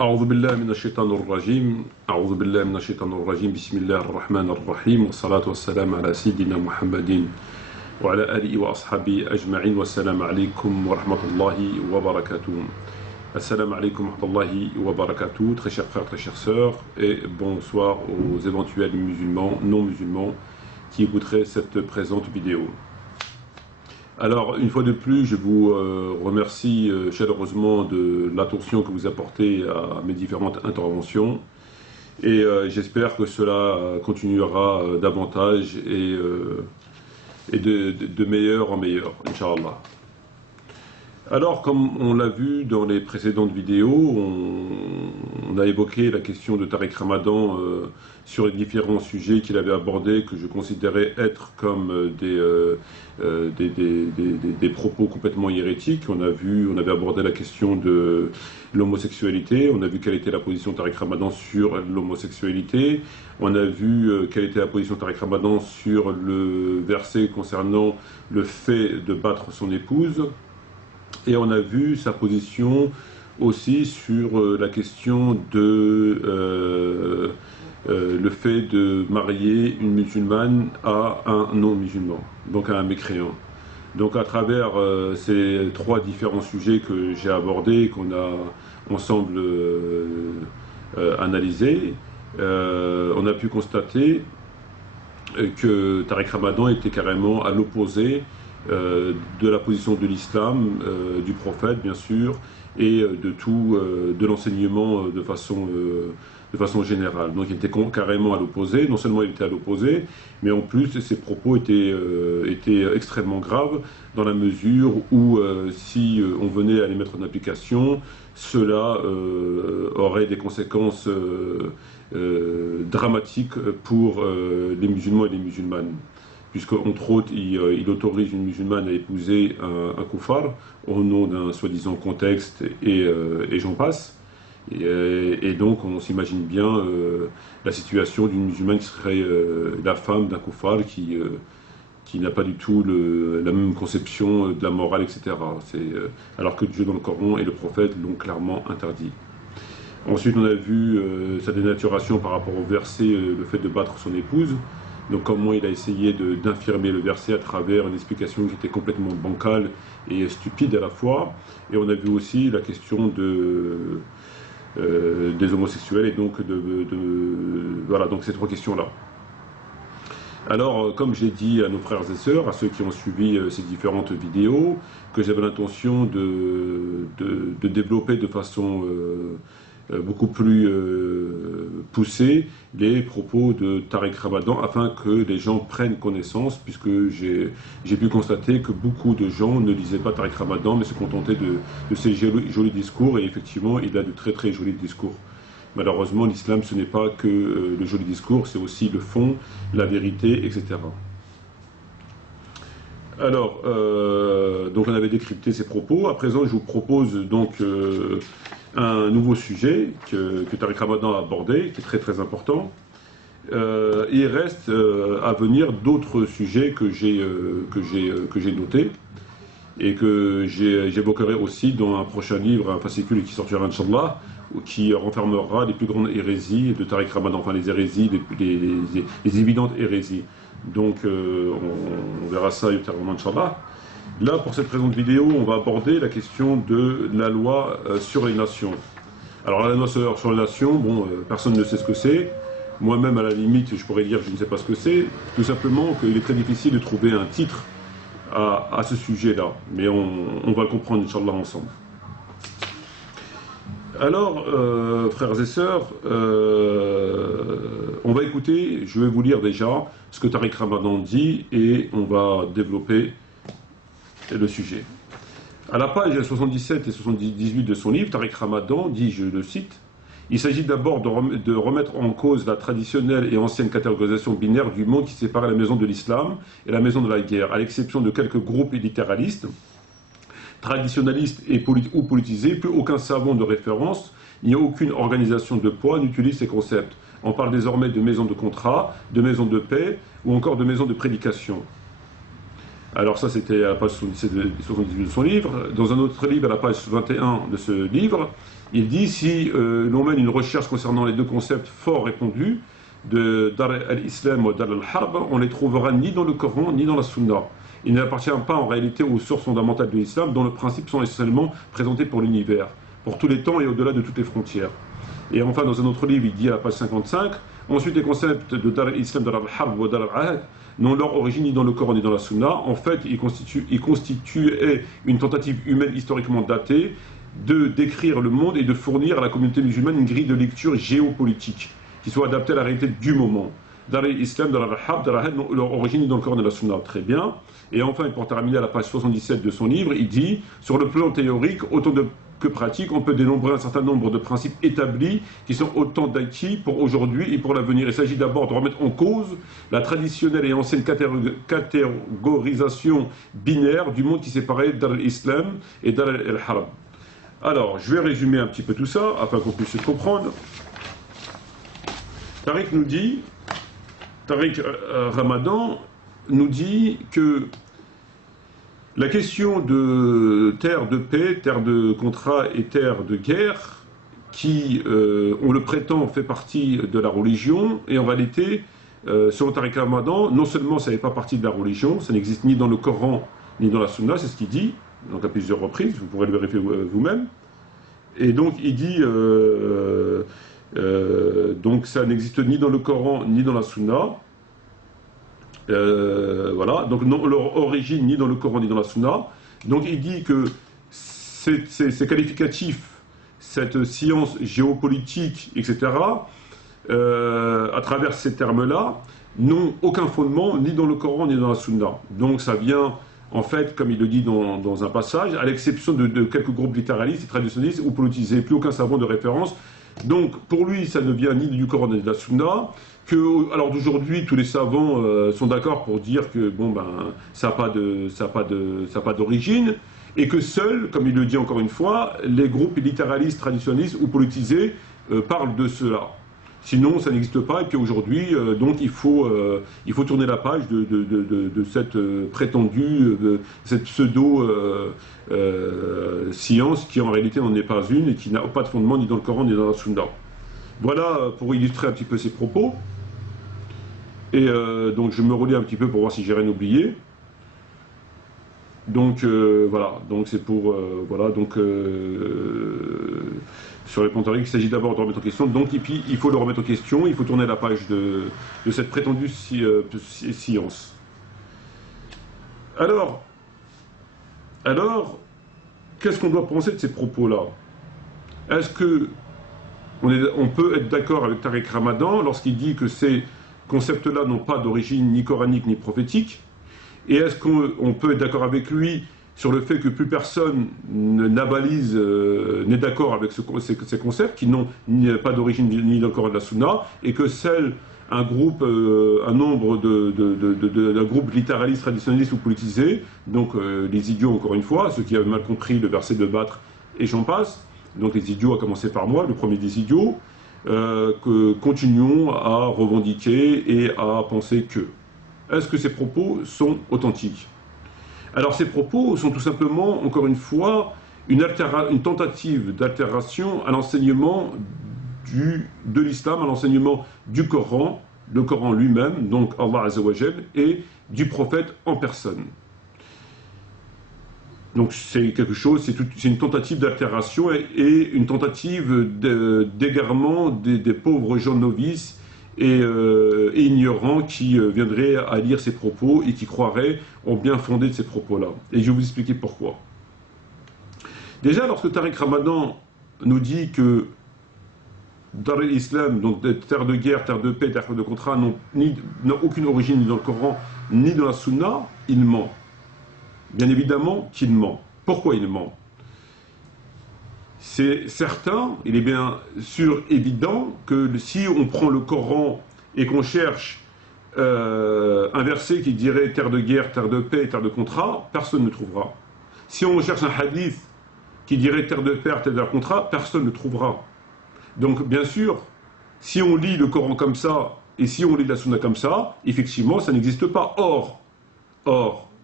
أعوذ بالله من الشيطان الرجيم أعوذ بالله من الشيطان الرجيم بسم الله الرحمن الرحيم والصلاة والسلام على سيدنا محمد وعلى آله وأصحابه أجمعين والسلام عليكم ورحمة الله وبركاته. Assalamu alaikum wa rahmatullahi wa barakatuh, très chers frères, très chères sœurs, et bonsoir aux éventuels musulmans, non musulmans, qui écouteraient cette présente vidéo. Alors, une fois de plus, je vous remercie chaleureusement de l'attention que vous apportez à mes différentes interventions, et j'espère que cela continuera davantage et de meilleur en meilleur, Inch'Allah. Alors, comme on l'a vu dans les précédentes vidéos, on a évoqué la question de Tariq Ramadan sur les différents sujets qu'il avait abordés, que je considérais être comme des propos complètement hérétiques. On avait abordé la question de l'homosexualité, on a vu quelle était la position de Tariq Ramadan sur l'homosexualité, on a vu quelle était la position de Tariq Ramadan sur le verset concernant le fait de battre son épouse. Et on a vu sa position aussi sur la question de le fait de marier une musulmane à un non-musulman, donc à un mécréant. Donc à travers ces trois différents sujets que j'ai abordés, qu'on a ensemble analysés, on a pu constater que Tariq Ramadan était carrément à l'opposé de la position de l'islam, du prophète bien sûr, et de l'enseignement de façon générale. Donc il était carrément à l'opposé, non seulement il était à l'opposé, mais en plus ses propos étaient extrêmement graves, dans la mesure où si on venait à les mettre en application, cela aurait des conséquences dramatiques pour les musulmans et les musulmanes, puisque entre autres il autorise une musulmane à épouser un koufar au nom d'un soi-disant contexte, et j'en passe. Et donc on s'imagine bien la situation d'une musulmane qui serait la femme d'un koufar qui n'a pas du tout la même conception de la morale, etc. Alors que Dieu dans le Coran et le prophète l'ont clairement interdit. Ensuite on a vu sa dénaturation par rapport au verset, le fait de battre son épouse. Donc comment il a essayé d'infirmer le verset à travers une explication qui était complètement bancale et stupide à la fois. Et on a vu aussi la question des homosexuels, et donc voilà, donc ces trois questions-là. Alors, comme j'ai dit à nos frères et sœurs, à ceux qui ont suivi ces différentes vidéos, que j'avais l'intention de développer de façon beaucoup plus poussée les propos de Tariq Ramadan, afin que les gens prennent connaissance, puisque j'ai pu constater que beaucoup de gens ne lisaient pas Tariq Ramadan, mais se contentaient de ces jolis discours, et effectivement il a de très très jolis discours. Malheureusement, l'islam, ce n'est pas que le joli discours, c'est aussi le fond, la vérité, etc. Alors, donc on avait décrypté ces propos. À présent, je vous propose donc un nouveau sujet que Tariq Ramadan a abordé, qui est très très important. Il reste à venir d'autres sujets que j'ai notés, et que j'évoquerai aussi dans un prochain livre, un fascicule qui sortira, Inch'Allah, qui renfermera les plus grandes hérésies de Tariq Ramadan, enfin les hérésies, les évidentes hérésies. Donc on verra ça ultérieurement, Inch'Allah. Là, pour cette présente vidéo, on va aborder la question de la loi sur les nations. Alors la loi sur les nations, bon, personne ne sait ce que c'est. Moi-même, à la limite, je pourrais dire que je ne sais pas ce que c'est. Tout simplement qu'il est très difficile de trouver un titre à ce sujet-là. Mais on va le comprendre, Inch'Allah, ensemble. Alors, frères et sœurs, on va écouter, je vais vous lire déjà ce que Tariq Ramadan dit, et on va développer le sujet. À la page 77 et 78 de son livre, Tariq Ramadan dit, je le cite, « Il s'agit d'abord de remettre en cause la traditionnelle et ancienne catégorisation binaire du monde qui sépare la maison de l'islam et la maison de la guerre, à l'exception de quelques groupes littéralistes, traditionnalistes ou politisés. Plus aucun savant de référence, ni aucune organisation de poids n'utilise ces concepts. On parle désormais de maisons de contrat, de maisons de paix ou encore de maisons de prédication. » Alors ça, c'était à la page 78 de son livre. Dans un autre livre, à la page 21 de ce livre, il dit si l'on mène une recherche concernant les deux concepts fort répandus de Dar al-Islam ou Dar al-Harb, on ne les trouvera ni dans le Coran ni dans la Sunna. Il n'appartient pas en réalité aux sources fondamentales de l'islam dont les principes sont essentiellement présentés pour l'univers, pour tous les temps et au-delà de toutes les frontières. Et enfin, dans un autre livre, il dit à la page 55, ensuite les concepts de Dar al-Islam, Dar al-Harb ou Dar al-Ahd n'ont leur origine ni dans le Coran ni dans la Sunna. En fait, ils constituaient une tentative humaine historiquement datée de décrire le monde et de fournir à la communauté musulmane une grille de lecture géopolitique qui soit adaptée à la réalité du moment. Dar al-Islam, Dar al-Harb, Dar al-Ahd n'ont leur origine ni dans le Coran ni dans la Sunna. Très bien. Et enfin, pour terminer à la page 77 de son livre, il dit, sur le plan théorique, autant que pratique, on peut dénombrer un certain nombre de principes établis qui sont autant d'acquis pour aujourd'hui et pour l'avenir. Il s'agit d'abord de remettre en cause la traditionnelle et ancienne catégorisation binaire du monde qui séparait Dar al-Islam et Dar al-Harb. Alors, je vais résumer un petit peu tout ça, afin qu'on puisse comprendre. Tariq Ramadan nous dit que la question de terre de paix, terre de contrat et terre de guerre, qui, on le prétend, fait partie de la religion, et en réalité, selon Tariq Ramadan, non seulement ça n'est pas partie de la religion, ça n'existe ni dans le Coran ni dans la Sunna, c'est ce qu'il dit, donc à plusieurs reprises, vous pourrez le vérifier vous-même. Et donc il dit, donc ça n'existe ni dans le Coran ni dans la Sunna. Voilà, donc non, leur origine ni dans le Coran ni dans la Sunna. Donc il dit que ces qualificatifs, cette science géopolitique, etc., à travers ces termes-là, n'ont aucun fondement ni dans le Coran ni dans la Sunna. Donc ça vient, en fait, comme il le dit dans un passage, à l'exception de quelques groupes littéralistes et traditionnalistes, où pour l'utiliser plus aucun savant de référence. Donc pour lui, ça ne vient ni du Coran ni de la Sunna. Alors d'aujourd'hui, tous les savants sont d'accord pour dire que bon ben ça n'a pas d'origine, et que seuls, comme il le dit encore une fois, les groupes littéralistes, traditionnalistes ou politisés parlent de cela. Sinon, ça n'existe pas. Et puis aujourd'hui, donc il faut tourner la page de cette prétendue, cette pseudo science qui en réalité n'en est pas une et qui n'a pas de fondement ni dans le Coran ni dans la Sunna. Voilà pour illustrer un petit peu ses propos. Et donc je me relis un petit peu pour voir si j'ai rien oublié. Donc voilà, donc c'est pour voilà, donc sur les plans théoriques, il s'agit d'abord de remettre en question. Donc et puis il faut le remettre en question, il faut tourner la page de cette prétendue science. Alors qu'est-ce qu'on doit penser de ces propos-là? Est-ce que on peut être d'accord avec Tariq Ramadan lorsqu'il dit que ces concepts-là n'ont pas d'origine ni coranique ni prophétique? Et est-ce qu'on peut être d'accord avec lui sur le fait que plus personne n'abalise, n'est d'accord avec ces concepts qui n'ont pas d'origine ni dans le Coran de la Sunna, et que seul un nombre d'un groupe littéraliste, traditionnaliste ou politisé, donc les idiots encore une fois, ceux qui avaient mal compris le verset de battre et j'en passe, donc les idiots à commencer par moi, le premier des idiots, que continuons à revendiquer et à penser que. Est-ce que ces propos sont authentiques? Alors ces propos sont tout simplement, encore une fois, une tentative d'altération à l'enseignement de l'islam, à l'enseignement du Coran, le Coran lui-même, donc Allah Azza wa Jal, et du prophète en personne. Donc c'est quelque chose, c'est une tentative d'altération et une tentative d'égarement des pauvres gens novices et ignorants qui viendraient à lire ces propos et qui croiraient au bien fondé de ces propos-là. Et je vais vous expliquer pourquoi. Déjà, lorsque Tariq Ramadan nous dit que Dar al-Islam, donc terre de guerre, terre de paix, terre de contrat, n'ont aucune origine ni dans le Coran ni dans la Sunna, il ment. Bien évidemment qu'il ment. Pourquoi il ment? C'est certain, il est bien sûr évident que si on prend le Coran et qu'on cherche un verset qui dirait terre de guerre, terre de paix, terre de contrat, personne ne trouvera. Si on cherche un hadith qui dirait terre de paix, terre de contrat, personne ne trouvera. Donc bien sûr, si on lit le Coran comme ça et si on lit la Sunna comme ça, effectivement ça n'existe pas. Or,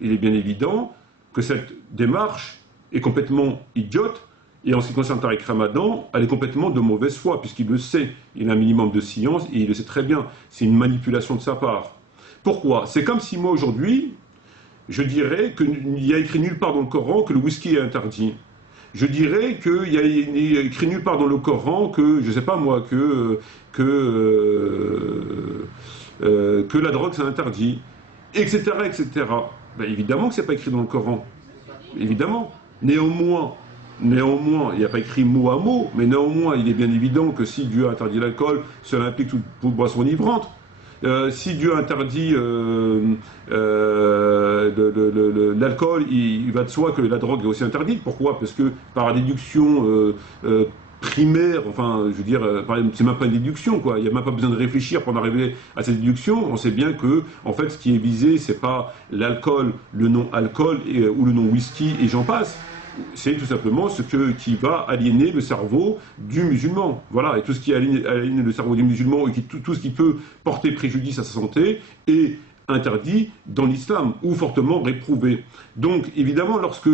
il est bien évident que cette démarche est complètement idiote, et en ce qui concerne Tariq Ramadan, elle est complètement de mauvaise foi, puisqu'il le sait, il a un minimum de science, et il le sait très bien, c'est une manipulation de sa part. Pourquoi? C'est comme si moi aujourd'hui, je dirais qu'il y a écrit nulle part dans le Coran que le whisky est interdit. Je dirais qu'il y a écrit nulle part dans le Coran que, je ne sais pas moi, que la drogue c'est interdit, etc., etc. Ben évidemment que ce n'est pas écrit dans le Coran. Évidemment. Néanmoins, il n'y a pas écrit mot à mot, mais néanmoins, il est bien évident que si Dieu interdit l'alcool, cela implique toute boisson enivrante. Si Dieu interdit l'alcool, il va de soi que la drogue est aussi interdite. Pourquoi? Parce que par déduction primaire, enfin, je veux dire, c'est même pas une déduction, quoi. Il n'y a même pas besoin de réfléchir pour en arriver à cette déduction. On sait bien que, en fait, ce qui est visé, c'est pas l'alcool, le non-alcool ou le non-whisky, et j'en passe. C'est tout simplement qui va aliéner le cerveau du musulman. Voilà, et tout ce qui aliène le cerveau du musulman et tout ce qui peut porter préjudice à sa santé est interdit dans l'islam ou fortement réprouvé. Donc, évidemment, lorsque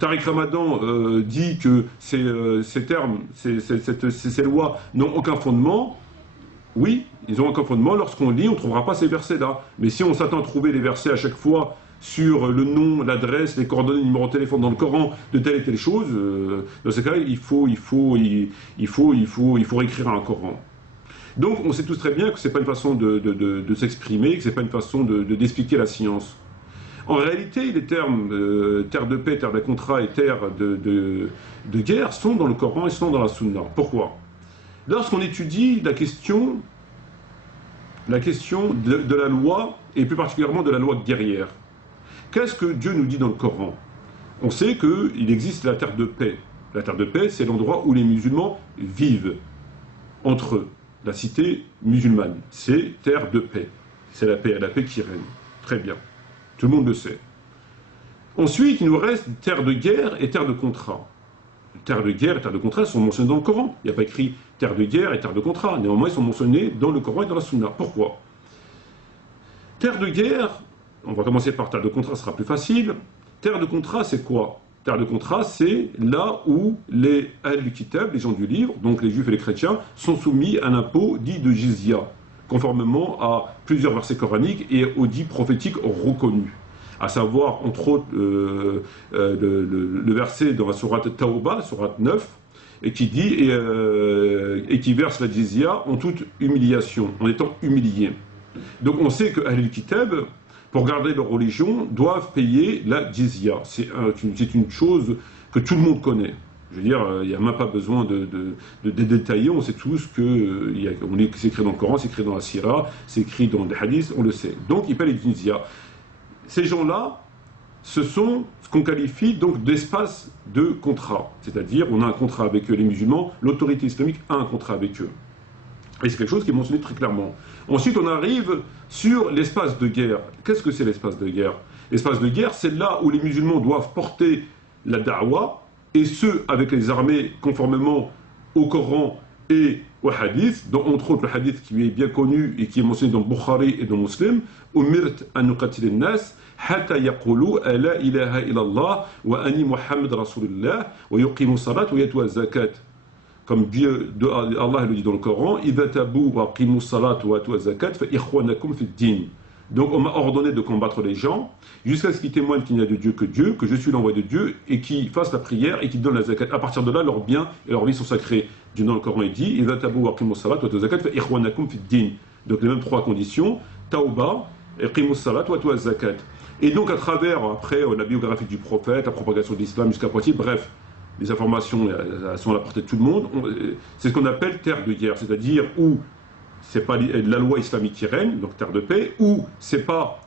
Tariq Ramadan dit que ces termes, ces lois n'ont aucun fondement, oui, ils ont aucun fondement. Lorsqu'on lit, on ne trouvera pas ces versets-là. Mais si on s'attend à trouver les versets à chaque fois sur le nom, l'adresse, les coordonnées, le numéro de téléphone dans le Coran de telle et telle chose, dans ces cas-là, il faut réécrire un Coran. Donc, on sait tous très bien que ce n'est pas une façon de s'exprimer, que ce n'est pas une façon d'expliquer la science. En réalité, les termes terre de paix, terre de contrat et terre de guerre sont dans le Coran et sont dans la Sunna. Pourquoi? Lorsqu'on étudie la question de la loi, et plus particulièrement de la loi guerrière, qu'est-ce que Dieu nous dit dans le Coran? On sait qu'il existe la terre de paix. La terre de paix, c'est l'endroit où les musulmans vivent entre eux. La cité musulmane, c'est terre de paix. C'est la paix qui règne. Très bien. Tout le monde le sait. Ensuite, il nous reste terre de guerre et terre de contrat. Terre de guerre et terre de contrat sont mentionnés dans le Coran. Il n'y a pas écrit terre de guerre et terre de contrat. Néanmoins, ils sont mentionnés dans le Coran et dans la Sunna. Pourquoi? Terre de guerre, on va commencer par terre de contrat, ce sera plus facile. Terre de contrat, c'est quoi? Terre de contrat, c'est là où les Ahl-Kitab, les gens du livre, donc les juifs et les chrétiens, sont soumis à un impôt dit de jizya, conformément à plusieurs versets coraniques et aux dits prophétiques reconnus. À savoir, entre autres, le verset dans la sourate Tawbah, sourate 9, et qui dit et qui verse la jizya en toute humiliation, en étant humilié. Donc on sait que Ahl-Kitab, pour garder leur religion, doivent payer la jizya. C'est une chose que tout le monde connaît. Je veux dire, il n'y a même pas besoin de détailler, on sait tous que c'est écrit dans le Coran, c'est écrit dans la Sira, c'est écrit dans les hadiths, on le sait. Donc ils paient les jizya. Ces gens-là, ce sont ce qu'on qualifie donc d'espace de contrat. C'est-à-dire, on a un contrat avec eux, les musulmans, l'autorité islamique a un contrat avec eux. Et c'est quelque chose qui est mentionné très clairement. Ensuite, on arrive sur l'espace de guerre. Qu'est-ce que c'est l'espace de guerre? L'espace de guerre, c'est là où les musulmans doivent porter la da'wa, et ce, avec les armées conformément au Coran et au hadith, dont entre autres le hadith qui est bien connu et qui est mentionné dans Bukhari et dans Muslim, « Umirt an nuqatil an-nas, hatta yaqulu la ilaha illallah, wa ani Muhammad rasulullah, wa yuqimu salat, wa yatu zakat » Comme Allah le dit dans le Coran, donc on m'a ordonné de combattre les gens jusqu'à ce qu'ils témoignent qu'il n'y a de Dieu, que je suis l'envoyé de Dieu, et qu'ils fassent la prière et qu'ils donnent la zakat. À partir de là, leurs biens et leurs vies sont sacrés. Dieu dans le Coran il dit donc les mêmes trois conditions, Tauba, Salat, Zakat. Et donc à travers, après, la biographie du prophète, la propagation de l'islam jusqu'à Poitiers, bref, les informations sont à la portée de tout le monde. C'est ce qu'on appelle terre de guerre, c'est-à-dire où c'est pas la loi islamique qui règne, donc terre de paix, où c'est pas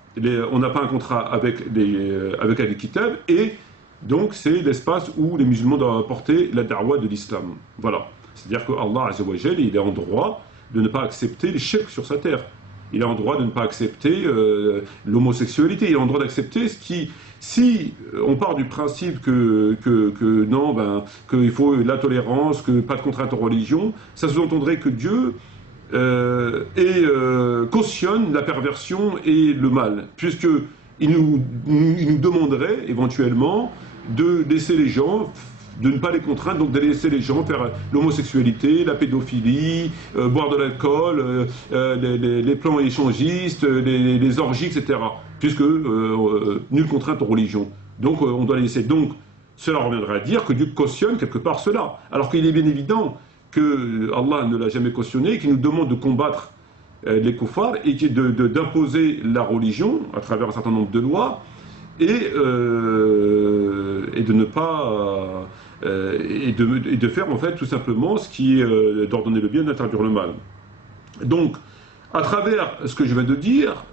on n'a pas un contrat avec les Kitab, et donc c'est l'espace où les musulmans doivent apporter la da'wa de l'islam. Voilà. C'est-à-dire que Allah Azza wa Jal, il est en droit de ne pas accepter les shirk sur sa terre. Il est en droit de ne pas accepter l'homosexualité. Il est en droit d'accepter ce qui... Si on part du principe qu'il faut la tolérance, que pas de contrainte en religion, ça sous-entendrait que Dieu cautionne la perversion et le mal, puisque il nous demanderait éventuellement de laisser les gens, de ne pas les contraindre, donc de laisser les gens faire l'homosexualité, la pédophilie, boire de l'alcool, les plans échangistes, les orgies, etc. Puisque nulle contrainte aux religions. Donc on doit les laisser. Donc cela reviendrait à dire que Dieu cautionne quelque part cela. Alors qu'il est bien évident que Allah ne l'a jamais cautionné et qu'il nous demande de combattre les koufars et d'imposer la religion à travers un certain nombre de lois et de ne pas et de faire en fait tout simplement ce qui est d'ordonner le bien et d'interdire le mal. Donc à travers ce que je viens de dire,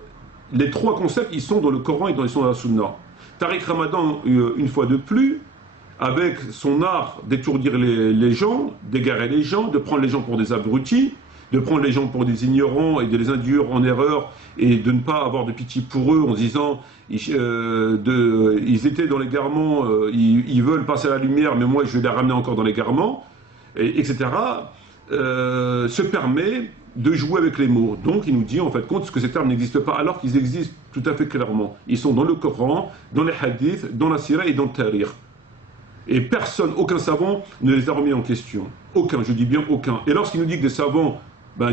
les trois concepts ils sont dans le Coran et ils sont dans la Sunna. Tariq Ramadan une fois de plus, avec son art d'étourdir les gens, d'égarer les gens, de prendre les gens pour des abrutis, de prendre les gens pour des ignorants et de les induire en erreur et de ne pas avoir de pitié pour eux en disant ils étaient dans l'égarement, ils veulent passer à la lumière, mais moi je vais les ramener encore dans l'égarement, etc. Se permet de jouer avec les mots. Donc il nous dit en fait compte que ces termes n'existent pas alors qu'ils existent tout à fait clairement. Ils sont dans le Coran, dans les hadiths, dans la sira et dans le tariq. Et personne, aucun savant ne les a remis en question. Aucun, je dis bien aucun. Et lorsqu'il nous dit que des savants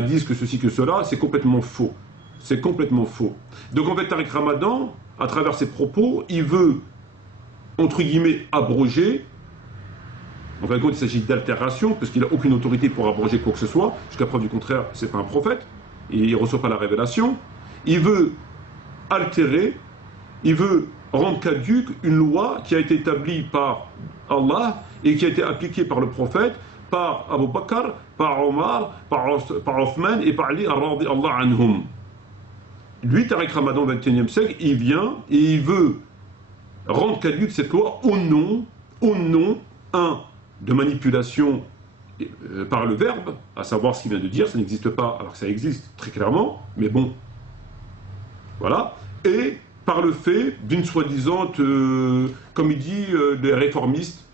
disent que ceci, que cela, c'est complètement faux. C'est complètement faux. Donc en fait, Tariq Ramadan, à travers ses propos, il veut, entre guillemets, abroger. En fin de compte, il s'agit d'altération, parce qu'il n'a aucune autorité pour abroger quoi que ce soit. Jusqu'à preuve du contraire, c'est pas un prophète. Il ne reçoit pas la révélation. Il veut altérer, il veut rendre caduque une loi qui a été établie par Allah et qui a été appliquée par le prophète, par Abu Bakr, par Omar, par Othman et par Ali Allah anhum. Lui, Tariq Ramadan, au XXIe siècle, il vient et il veut rendre caduque cette loi au nom, de manipulation par le verbe, à savoir ce qu'il vient de dire, ça n'existe pas, alors que ça existe très clairement, mais bon, voilà, et par le fait d'une soi-disant, comme il dit, des réformistes,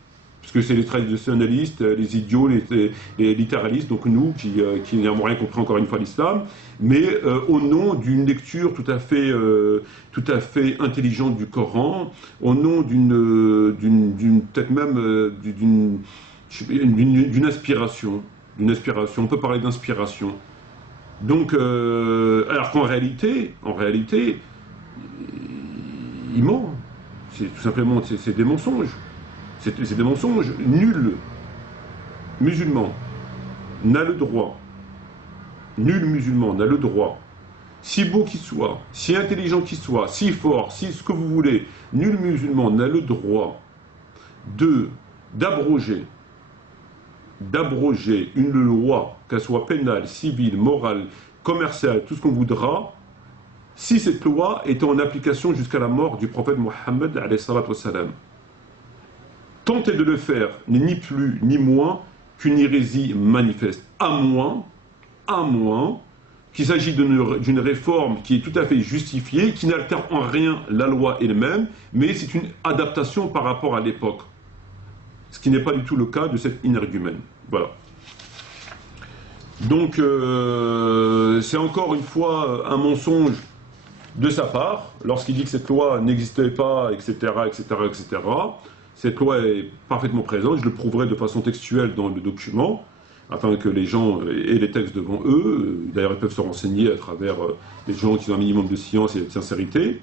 puisque c'est les traditionnalistes, les idiots, les littéralistes, donc nous qui n'avons rien compris encore une fois l'islam, mais au nom d'une lecture tout à fait intelligente du Coran, au nom peut-être même d'une inspiration, on peut parler d'inspiration. Donc, alors qu'en réalité, il ment. C'est tout simplement, c'est des mensonges. C'est des mensonges. Nul musulman n'a le droit, si beau qu'il soit, si intelligent qu'il soit, si fort, si ce que vous voulez, nul musulman n'a le droit d'abroger une loi, qu'elle soit pénale, civile, morale, commerciale, tout ce qu'on voudra, si cette loi était en application jusqu'à la mort du prophète Mohammed alayhi salatu wassalam. Tenter de le faire n'est ni plus ni moins qu'une hérésie manifeste, à moins qu'il s'agisse d'une réforme qui est tout à fait justifiée, qui n'altère en rien la loi elle-même, mais c'est une adaptation par rapport à l'époque. Ce qui n'est pas du tout le cas de cet énergumène. Voilà. Donc, c'est encore une fois un mensonge de sa part, lorsqu'il dit que cette loi n'existait pas, etc., etc., etc. Cette loi est parfaitement présente, je le prouverai de façon textuelle dans le document, afin que les gens aient les textes devant eux. D'ailleurs, ils peuvent se renseigner à travers les gens qui ont un minimum de science et de sincérité.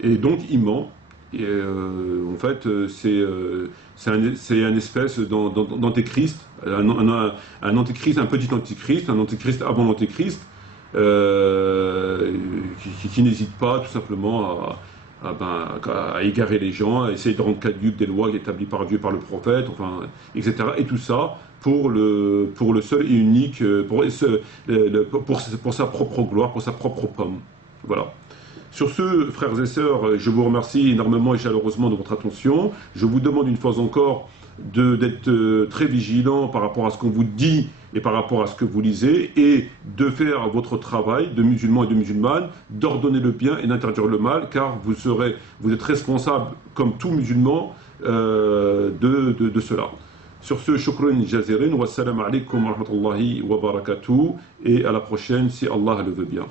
Et donc, il ment. Et, en fait, c'est un espèce d'antéchrist, un antéchrist, un petit antéchrist, un antéchrist avant l'antéchrist, qui n'hésite pas tout simplement à égarer les gens, à essayer de rendre caduques des lois établies par Dieu, par le prophète, enfin, etc. Et tout ça pour le seul et unique, pour sa propre gloire, pour sa propre pomme. Voilà. Sur ce, frères et sœurs, je vous remercie énormément et chaleureusement de votre attention. Je vous demande une fois encore d'être très vigilant par rapport à ce qu'on vous dit et par rapport à ce que vous lisez, et de faire votre travail de musulmans et de musulmanes, d'ordonner le bien et d'interdire le mal, car vous êtes responsable, comme tout musulman, de cela. Sur ce, shukran jazirin, wassalamu alaikum wa rahmatullahi wa barakatuh, et à la prochaine si Allah le veut bien.